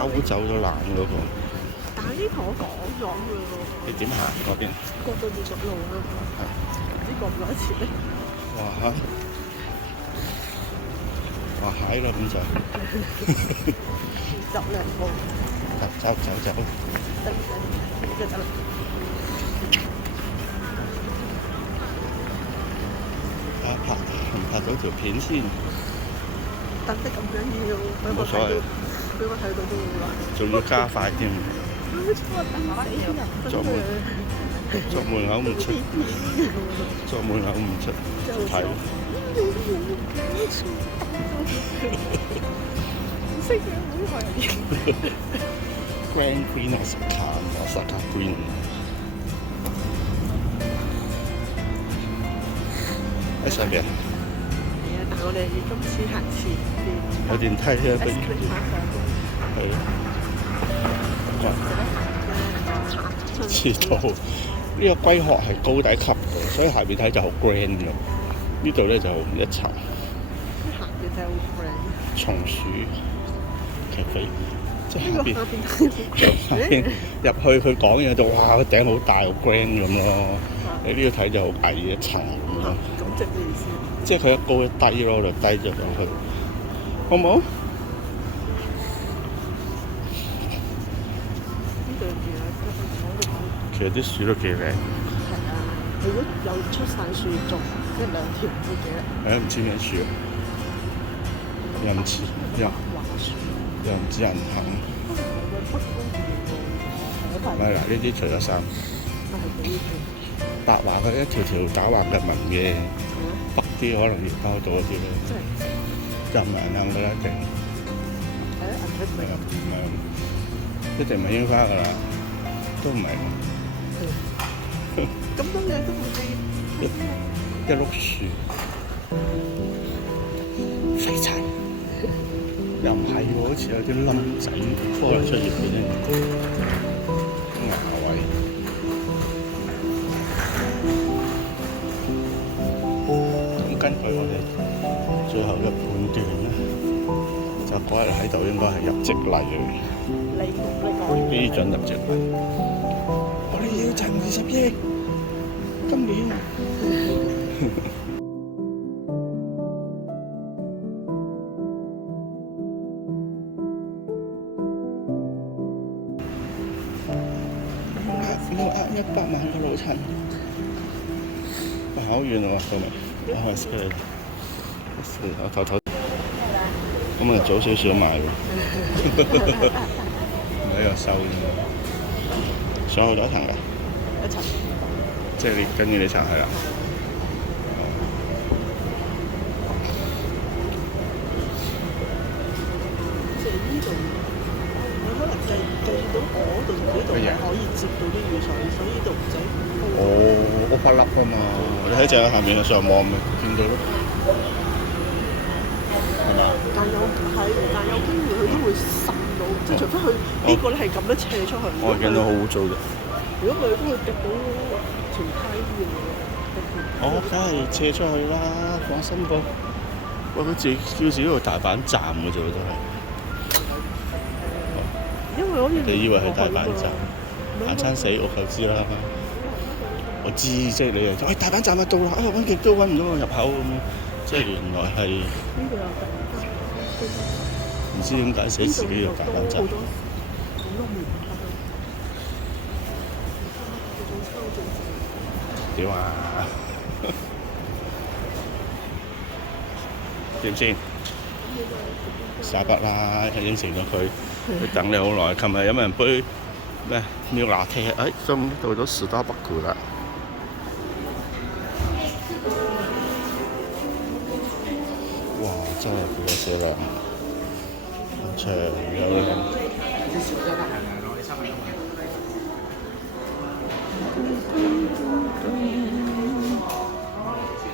兜走咗爛嗰個。但係呢同我講咗嘅喎。你點行嗰邊？過對面陸路啊嘛。係。唔知過唔過得切咧？哇！哇！蟹啦咁就。走兩步。走。得啦。拍到條片先。等得咁緊要，冇所謂。俾我睇到都好難。仲要加快添。作門口唔出。作門口唔出。睇。唔識嘅，好害人。Grand Queen Osaka Green。喺上邊。係啊，但係我哋今次行前邊。有電梯啊，不如。係。遲到。呢個龜殼係高底級嘅，所以下邊睇就好 grand 嘅。呢度咧就一層。下邊就好 grand。松鼠咖啡，即係下邊入去佢講嘢就哇個頂好大好 grand 咁咯。你呢度睇就好矮一層咁咯。咁即係咩意思？即係佢一高一低咯，就低咗上去，好唔好？呢度其實啲樹都幾靚。係啊，如果有出晒樹種，即係兩條會幾多？唔知咩樹，又唔似人行。唔係嗱，呢啲除咗衫。白話佢一條條打橫嘅紋嘅，北啲可能要包到嗰啲咧。就唔係人㗎啦，一定。一定唔係櫻花㗎啦，都唔係。咁多嘢都唔係。一碌樹，廢柴。又唔係喎，好似有啲冧仔拖咗出嚟嘅啫。牙位。咁根據我哋最後嘅判斷咧，就嗰日喺度應該係入職禮嘅。標準入職禮。我哋要賺20億，今年。要呃100萬個老襯，哇！好遠喎，到未？我識你，我頭。咁啊，早少少買喎，唔係又收啫嘛。上去多層㗎？一層。即係你跟住你層係啦。即係呢度，你可能計到嗰度同呢度係可以接到啲雨水，所以呢度唔使。我發粒啊嘛！你喺正下面上網咪見到咯。係嘛？但有機會佢都會滲到，即係除非佢呢個咧係咁樣斜出去。我見到好污糟啫。如果佢都會滴到條梯嘅。我梗係斜出去啦，放心噃。喂，佢自己度大阪站嘅啫喎，都係。因為好似你以為係大阪站？行親死我就知啦。我知即係你係，大阪站啊到啦，揾極都揾唔到個入口咁，即係原來係。呢度有大阪。唔知點解寫自己個大阪站。點啊？點先？Starbucks啦，應承咗佢等你好耐。琴日飲人杯咩妙拿鐵，終於到咗Starbucks啦。哇！真係幾多車輛，長有